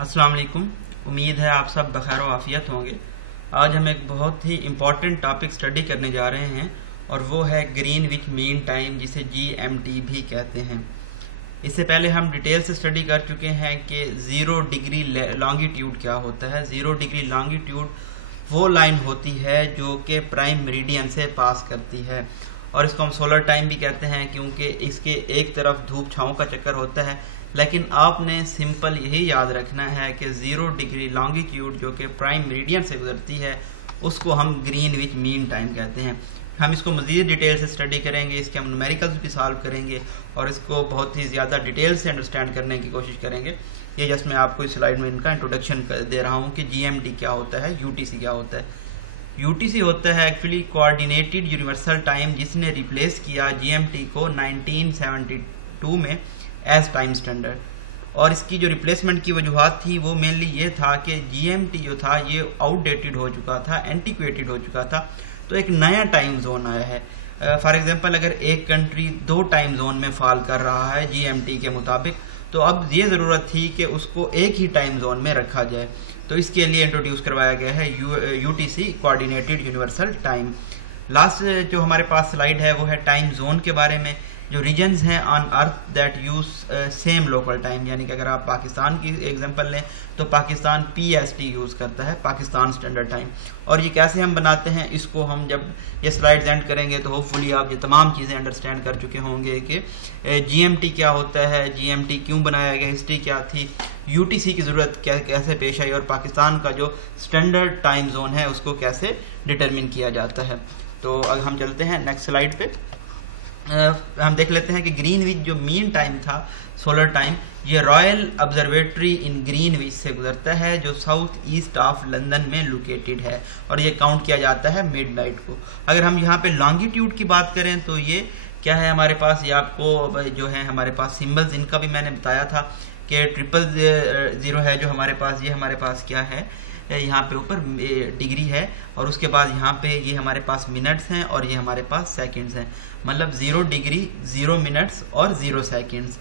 अस्सलाम वालेकुम। उम्मीद है आप सब बखैर व आफियत होंगे। आज हम एक बहुत ही इम्पॉर्टेंट टॉपिक स्टडी करने जा रहे हैं और वो है ग्रीनविच मीन टाइम, जिसे GMT भी कहते हैं। इससे पहले हम डिटेल से स्टडी कर चुके हैं कि 0 डिग्री लॉन्गिट्यूड क्या होता है। 0 डिग्री लॉन्गिट्यूड वो लाइन होती है जो कि प्राइम मेरिडियन से पास करती है और इसको हम सोलर टाइम भी कहते हैं क्योंकि इसके एक तरफ धूप छांव का चक्कर होता है। लेकिन आपने सिंपल यही याद रखना है कि 0 डिग्री लॉन्गिट्यूड जो कि प्राइम मेरिडियन से गुजरती है उसको हम ग्रीनविच मीन टाइम कहते हैं। हम इसको मज़ीद डिटेल से स्टडी करेंगे, इसके हम न्यूमेरिकल्स भी सॉल्व करेंगे और इसको बहुत ही ज़्यादा डिटेल से अंडरस्टैंड करने की कोशिश करेंगे। ये जस्ट मैं आपको इस स्लाइड में इनका इंट्रोडक्शन दे रहा हूँ कि GMT क्या होता है, UTC क्या होता है। UTC होता है एक्चुअली कोऑर्डिनेटेड यूनिवर्सल टाइम, जिसने रिप्लेस किया GMT को 1972 में एज टाइम स्टैंडर्ड। और इसकी जो रिप्लेसमेंट की वजूहत थी वो मेनली ये था कि GMT जो था ये आउटडेटेड हो चुका था, एंटीक्वेटेड हो चुका था, तो एक नया टाइम जोन आया है। फॉर एग्जांपल अगर एक कंट्री 2 टाइम जोन में फॉल कर रहा है GMT के मुताबिक, तो अब ये ज़रूरत थी कि उसको एक ही टाइम जोन में रखा जाए। तो इसके लिए इंट्रोड्यूस करवाया गया है UTC coordinated universal time. Last जो हमारे पास स्लाइड है वो है टाइम जोन के बारे में। जो रीजन्स हैं on earth that use same local time, यानी कि अगर आप पाकिस्तान की एग्जांपल लें तो पाकिस्तान PST यूज़ करता है, पाकिस्तान स्टैंडर्ड टाइम। और ये कैसे हम बनाते हैं इसको हम जब ये स्लाइड्स एंड करेंगे तो होपफुली आप ये तमाम चीज़ें अंडरस्टैंड कर चुके होंगे कि GMT क्या होता है, GMT क्यों बनाया गया, हिस्ट्री क्या थी, UTC की ज़रूरत कैसे पेश आई और पाकिस्तान का जो स्टैंडर्ड टाइम जोन है उसको कैसे डिटरमिन किया जाता है। तो अब हम चलते हैं नेक्स्ट स्लाइड पे। हम देख लेते हैं कि ग्रीनविच जो मीन टाइम था, सोलर टाइम, ये रॉयल ऑब्जर्वेटरी इन ग्रीनविच से गुजरता है जो साउथ ईस्ट ऑफ लंदन में लोकेटेड है और ये काउंट किया जाता है मिडनाइट को। अगर हम यहाँ पे लॉन्गिट्यूड की बात करें तो ये क्या है हमारे पास, ये आपको जो है हमारे पास सिंबल्स, इनका भी मैंने बताया था कि 000 है जो हमारे पास, ये हमारे पास क्या है, यहाँ पे ऊपर डिग्री है और उसके बाद यहाँ पे ये हमारे पास मिनट्स हैं और ये हमारे पास सेकंड्स हैं। मतलब 0 डिग्री 0 मिनट्स और 0 सेकंड्स।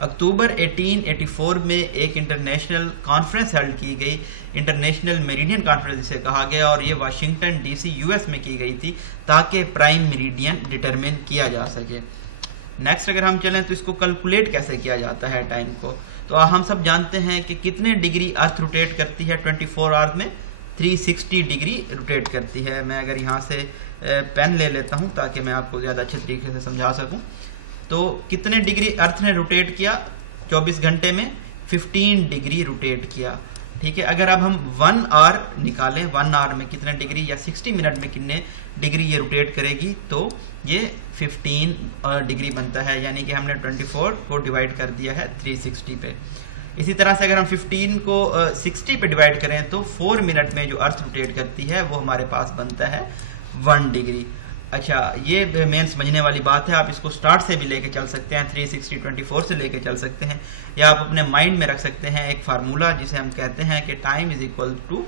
अक्टूबर 1884 में एक इंटरनेशनल कॉन्फ्रेंस हेल्ड की गई, इंटरनेशनल मेरिडियन कॉन्फ्रेंस जिसे कहा गया, और ये वाशिंगटन DC US में की गई थी ताकि प्राइम मेरिडियन डिटरमिन किया जा सके। नेक्स्ट अगर हम चलें तो इसको कैलकुलेट कैसे किया जाता है टाइम को, तो हम सब जानते हैं कि कितने डिग्री अर्थ रोटेट करती है 24 आवर्स में, 360 डिग्री रोटेट करती है। मैं अगर यहाँ से पेन ले लेता हूँ ताकि मैं आपको ज़्यादा अच्छे तरीके से समझा सकूँ। तो कितने डिग्री अर्थ ने रोटेट किया 24 घंटे में, 15 डिग्री रोटेट किया। ठीक है, अगर अब हम 1 आवर निकालें, 1 आवर में कितने डिग्री या 60 मिनट में कितने डिग्री ये रोटेट करेगी, तो ये 15 डिग्री बनता है, यानी कि हमने 24 को डिवाइड कर दिया है 360 पे। इसी तरह से अगर हम 15 को 60 पे डिवाइड करें तो 4 मिनट में जो अर्थ रोटेट करती है वो हमारे पास बनता है 1 डिग्री। अच्छा, ये मेन समझने वाली बात है। आप इसको स्टार्ट से भी लेके चल सकते हैं, 360 24 से लेके चल सकते हैं, या आप अपने माइंड में रख सकते हैं एक फार्मूला जिसे हम कहते हैं कि time is equal two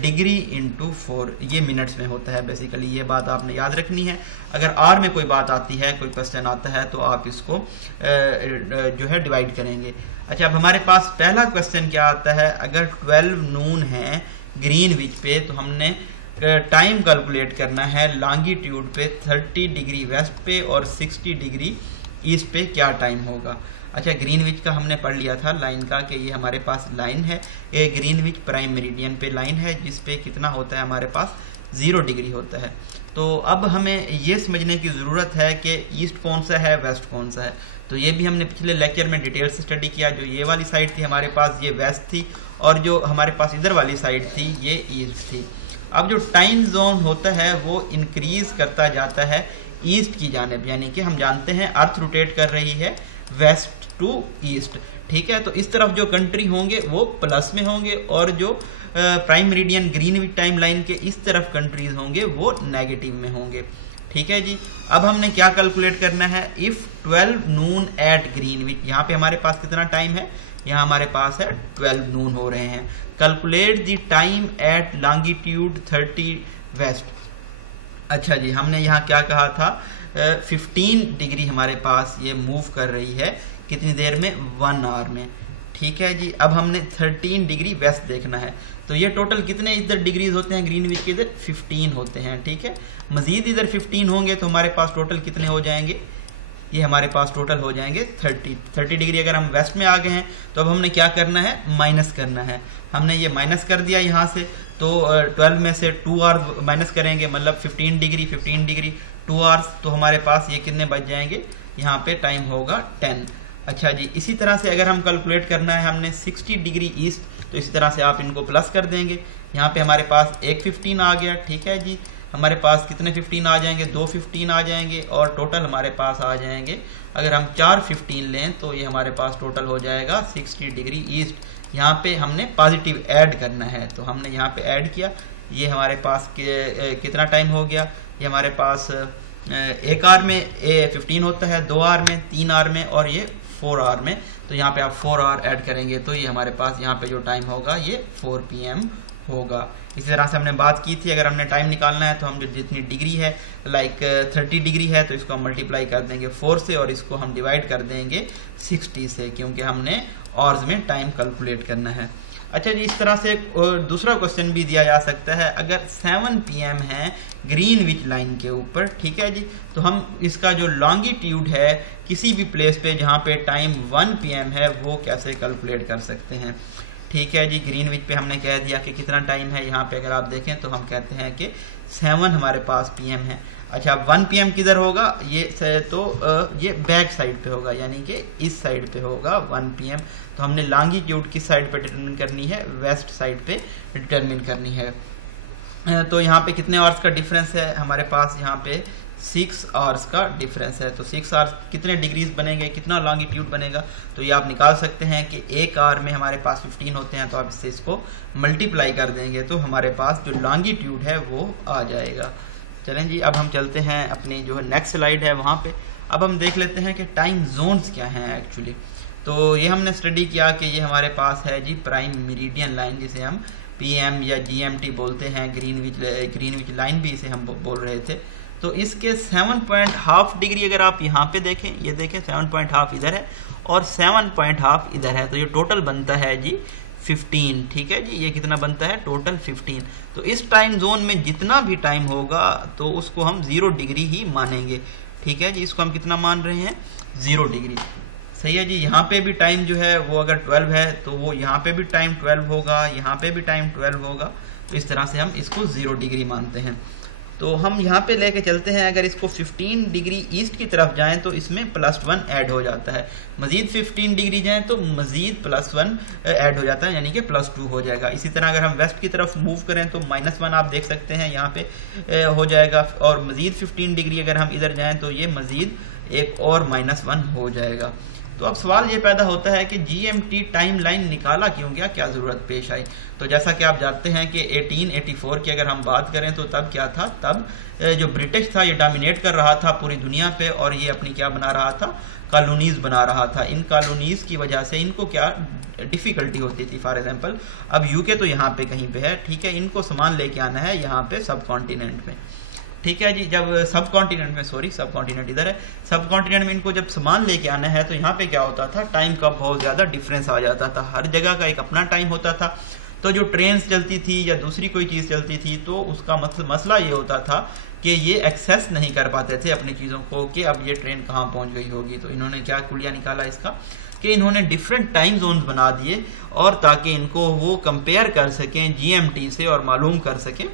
degree into 4। ये मिनट्स में होता है बेसिकली, ये बात आपने याद रखनी है। अगर आर में कोई बात आती है, कोई क्वेश्चन आता है तो आप इसको जो है डिवाइड करेंगे। अच्छा, अब हमारे पास पहला क्वेश्चन क्या आता है, अगर 12 नून है ग्रीनविच पे तो हमने टाइम कैलकुलेट करना है लॉन्गिट्यूड पे 30 डिग्री वेस्ट पे और 60 डिग्री ईस्ट पे क्या टाइम होगा। अच्छा, ग्रीनविच का हमने पढ़ लिया था लाइन का कि ये हमारे पास लाइन है, ये ग्रीनविच प्राइम मेरिडियन पे लाइन है जिस पे कितना होता है हमारे पास 0 डिग्री होता है। तो अब हमें ये समझने की ज़रूरत है कि ईस्ट कौन सा है, वेस्ट कौन सा है। तो ये भी हमने पिछले लेक्चर में डिटेल से स्टडी किया। जो ये वाली साइड थी हमारे पास ये वेस्ट थी और जो हमारे पास इधर वाली साइड थी ये ईस्ट थी। अब जो टाइम जोन होता है वो इंक्रीज करता जाता है ईस्ट की जानिब, यानी कि हम जानते हैं अर्थ रोटेट कर रही है वेस्ट टू ईस्ट। ठीक है, तो इस तरफ जो कंट्री होंगे वो प्लस में होंगे और जो prime meridian Greenwich time line के इस तरफ कंट्रीज होंगे वो नेगेटिव में होंगे। ठीक है जी, अब हमने क्या कैलकुलेट करना है, इफ 12 नून एट ग्रीनविच, यहाँ पे हमारे पास कितना टाइम है, यहाँ हमारे पास है 12 नून हो रहे हैं। Calculate the time at longitude 30 west. अच्छा जी, हमने यहाँ क्या कहा था, 15 डिग्री हमारे पास ये मूव कर रही है कितनी देर में, 1 आवर में। ठीक है जी। अब हमने 13 डिग्री वेस्ट देखना है, तो ये टोटल कितने इधर डिग्रीज होते हैं ग्रीनविच के इधर 15 होते हैं, ठीक है। मजीद इधर 15 होंगे तो हमारे पास टोटल कितने हो जाएंगे, ये हमारे पास टोटल हो जाएंगे 30 डिग्री। अगर हम वेस्ट में आ गए हैं तो अब हमने क्या करना है, माइनस करना है। हमने ये माइनस कर दिया यहाँ से, तो 12 में से 2 आवर्स माइनस करेंगे, मतलब 15 डिग्री 2 आवर्स, तो हमारे पास ये कितने बच जाएंगे, यहाँ पे टाइम होगा 10। अच्छा जी, इसी तरह से अगर हम कैलकुलेट करना है हमने 60 डिग्री ईस्ट, तो इसी तरह से आप इनको प्लस कर देंगे। यहाँ पे हमारे पास एक 15 आ गया, ठीक है जी। हमारे पास कितने 15 आ जाएंगे, 2 15 आ जाएंगे, और टोटल हमारे पास आ जाएंगे, अगर हम 4 15 लें तो ये हमारे पास टोटल हो जाएगा 60 डिग्री ईस्ट। यहाँ पे हमने पॉजिटिव ऐड करना है, तो हमने यहाँ पे ऐड किया। ये हमारे पास कितना टाइम हो गया, ये हमारे पास 1 आवर में 15 होता है, 2 आवर में, 3 आवर में, और ये 4 आवर में। तो यहाँ पे आप 4 आवर ऐड करेंगे तो ये हमारे पास यहाँ पे जो टाइम होगा ये 4 PM होगा। इसी तरह से हमने बात की थी, अगर हमने टाइम निकालना है तो हम जो जितनी डिग्री है, लाइक 30 डिग्री है, तो इसको हम मल्टीप्लाई कर देंगे 4 से, और इसको हम डिवाइड कर देंगे 60 से, क्योंकि हमने आवर्स में टाइम कैलकुलेट करना है। अच्छा जी, इस तरह से दूसरा क्वेश्चन भी दिया जा सकता है, अगर 7 PM है ग्रीनविच लाइन के ऊपर, ठीक है जी, तो हम इसका जो लॉन्गिट्यूड है किसी भी प्लेस पे जहाँ पे टाइम 1 PM है वो कैसे कैलकुलेट कर सकते हैं। ठीक है जी, ग्रीनविच पे हमने कह दिया कि कितना टाइम है, यहाँ पे अगर आप देखें तो हम कहते हैं कि 7 हमारे पास PM है। अच्छा, 1 PM किधर होगा, ये तो ये बैक साइड पे होगा, यानी कि इस साइड पे होगा 1 PM। तो हमने लॉन्गिट्यूड किस साइड पे डिटरमिन करनी है, वेस्ट साइड पे डिटरमिन करनी है। तो यहाँ पे कितने आवर्स का डिफरेंस है हमारे पास, यहाँ पे 6 आवर्स का डिफरेंस है। तो 6 आवर्स कितने डिग्रीज बनेंगे, कितना लॉन्गिट्यूड बनेगा, तो ये आप निकाल सकते हैं कि 1 आवर में हमारे पास 15 होते हैं, तो आप इससे इसको मल्टीप्लाई कर देंगे तो हमारे पास जो लॉन्गिट्यूड है वो आ जाएगा। चलें जी, अब हम चलते हैं अपनी जो है नेक्स्ट स्लाइड है वहाँ पे। अब हम देख लेते हैं कि टाइम जोन्स क्या हैं एक्चुअली। तो ये हमने स्टडी किया कि ये हमारे पास है जी प्राइम मेरिडियन लाइन, जिसे हम PM या GMT बोलते हैं, ग्रीनविच लाइन भी इसे हम बोल रहे थे। तो इसके 7.5 डिग्री अगर आप यहाँ पे देखें, ये देखें 7.5 इधर है और 7.5 इधर है, तो ये टोटल बनता है जी 15। ठीक है जी, ये कितना बनता है, टोटल 15। तो इस टाइम जोन में जितना भी टाइम होगा तो उसको हम 0 डिग्री ही मानेंगे। ठीक है जी, इसको हम कितना मान रहे हैं, 0 डिग्री। सही है जी, यहाँ पे भी टाइम जो है वो अगर 12 है तो वो यहाँ पे भी टाइम 12 होगा, यहाँ पे भी टाइम 12 होगा। तो इस तरह से हम इसको 0 डिग्री मानते हैं। तो हम यहाँ पे लेके चलते हैं, अगर इसको 15 डिग्री ईस्ट की तरफ जाएं तो इसमें +1 ऐड हो जाता है, मजीद 15 डिग्री जाएं तो मजीद +1 ऐड हो जाता है, यानी कि +2 हो जाएगा। इसी तरह अगर हम वेस्ट की तरफ मूव करें तो -1 आप देख सकते हैं यहाँ पे हो जाएगा, और मजीद 15 डिग्री अगर हम इधर जाएं तो ये मजीद एक और -1 हो जाएगा। तो अब सवाल ये पैदा होता है कि GMT टाइम लाइन निकाला क्यों गया, क्या जरूरत पेश आई। तो जैसा कि आप जानते हैं कि 1884 की अगर हम बात करें तो तब क्या था, तब जो ब्रिटिश था ये डोमिनेट कर रहा था पूरी दुनिया पे, और ये अपनी क्या बना रहा था, कॉलोनीज बना रहा था। इन कॉलोनीज की वजह से इनको क्या डिफिकल्टी होती थी। फॉर एग्जांपल अब यूके तो यहाँ पे कहीं पे है, ठीक है, इनको सामान लेके आना है यहाँ पे सब कॉन्टिनेंट में। ठीक है जी, जब सब कॉन्टिनेंट में, सब कॉन्टिनेंट इधर है, सब कॉन्टिनेंट में इनको जब सामान लेके आना है तो यहाँ पे क्या होता था, टाइम का बहुत ज्यादा डिफरेंस आ जाता था। हर जगह का एक अपना टाइम होता था। तो जो ट्रेन चलती थी या दूसरी कोई चीज चलती थी तो उसका मसला ये होता था कि ये एक्सेस नहीं कर पाते थे अपनी चीजों को कि अब ये ट्रेन कहाँ पहुंच गई होगी। तो इन्होंने क्या कुलिया निकाला इसका कि इन्होंने डिफरेंट टाइम जोन बना दिए, और ताकि इनको वो कंपेयर कर सकें GMT से और मालूम कर सकें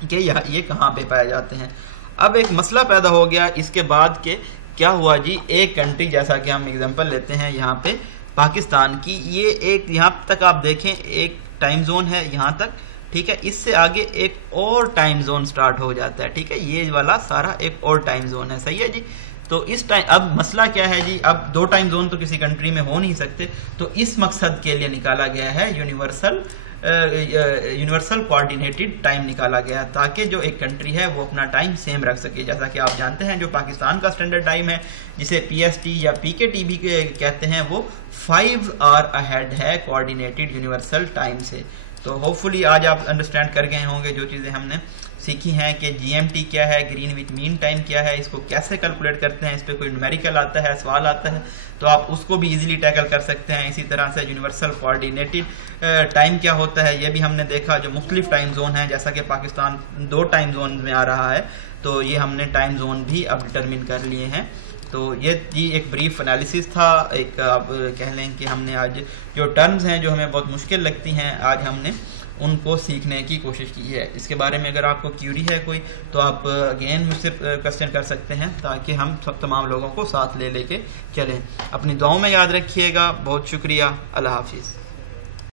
कि ये कहाँ पे पाए जाते हैं। अब एक मसला पैदा हो गया इसके बाद के क्या हुआ जी, एक कंट्री, जैसा कि हम एग्जांपल लेते हैं यहाँ पे पाकिस्तान की, ये एक यहाँ तक आप देखें एक टाइम जोन है यहाँ तक, ठीक है, इससे आगे एक और टाइम जोन स्टार्ट हो जाता है। ठीक है, ये वाला सारा एक और टाइम जोन है। सही है जी। तो इस टाइम अब मसला क्या है जी, अब 2 टाइम जोन तो किसी कंट्री में हो नहीं सकते, तो इस मकसद के लिए निकाला गया है यूनिवर्सल कोऑर्डिनेटेड टाइम निकाला गया, ताकि जो एक कंट्री है वो अपना टाइम सेम रख सके। जैसा कि आप जानते हैं जो पाकिस्तान का स्टैंडर्ड टाइम है, जिसे PST या PKT भी कहते हैं, वो 5 आवर अहेड है कोऑर्डिनेटेड यूनिवर्सल टाइम से। तो होपफुली आज आप अंडरस्टैंड कर गए होंगे जो चीज़ें हमने सीखी हैं कि जीएमटी क्या है, ग्रीन विच मीन टाइम क्या है, इसको कैसे कैलकुलेट करते हैं, इस पर कोई न्यूमेरिकल आता है, सवाल आता है तो आप उसको भी इजीली टैकल कर सकते हैं। इसी तरह से यूनिवर्सल कोऑर्डिनेटेड टाइम क्या होता है ये भी हमने देखा, जो मुख्तलिफ टाइम जोन है, जैसा कि पाकिस्तान 2 टाइम जोन में आ रहा है तो ये हमने टाइम जोन भी अब डिटरमिन कर लिए हैं। तो ये जी एक ब्रीफ एनालिसिस था, एक आप कह लें कि हमने आज जो टर्म्स हैं जो हमें बहुत मुश्किल लगती हैं आज हमने उनको सीखने की कोशिश की है। इसके बारे में अगर आपको क्यूरी है कोई तो आप अगेन मुझसे क्वेश्चन कर सकते हैं ताकि हम सब तमाम लोगों को साथ ले लेके चलें। अपनी दुआओं में याद रखिएगा। बहुत शुक्रिया। अल्लाह हाफिज़।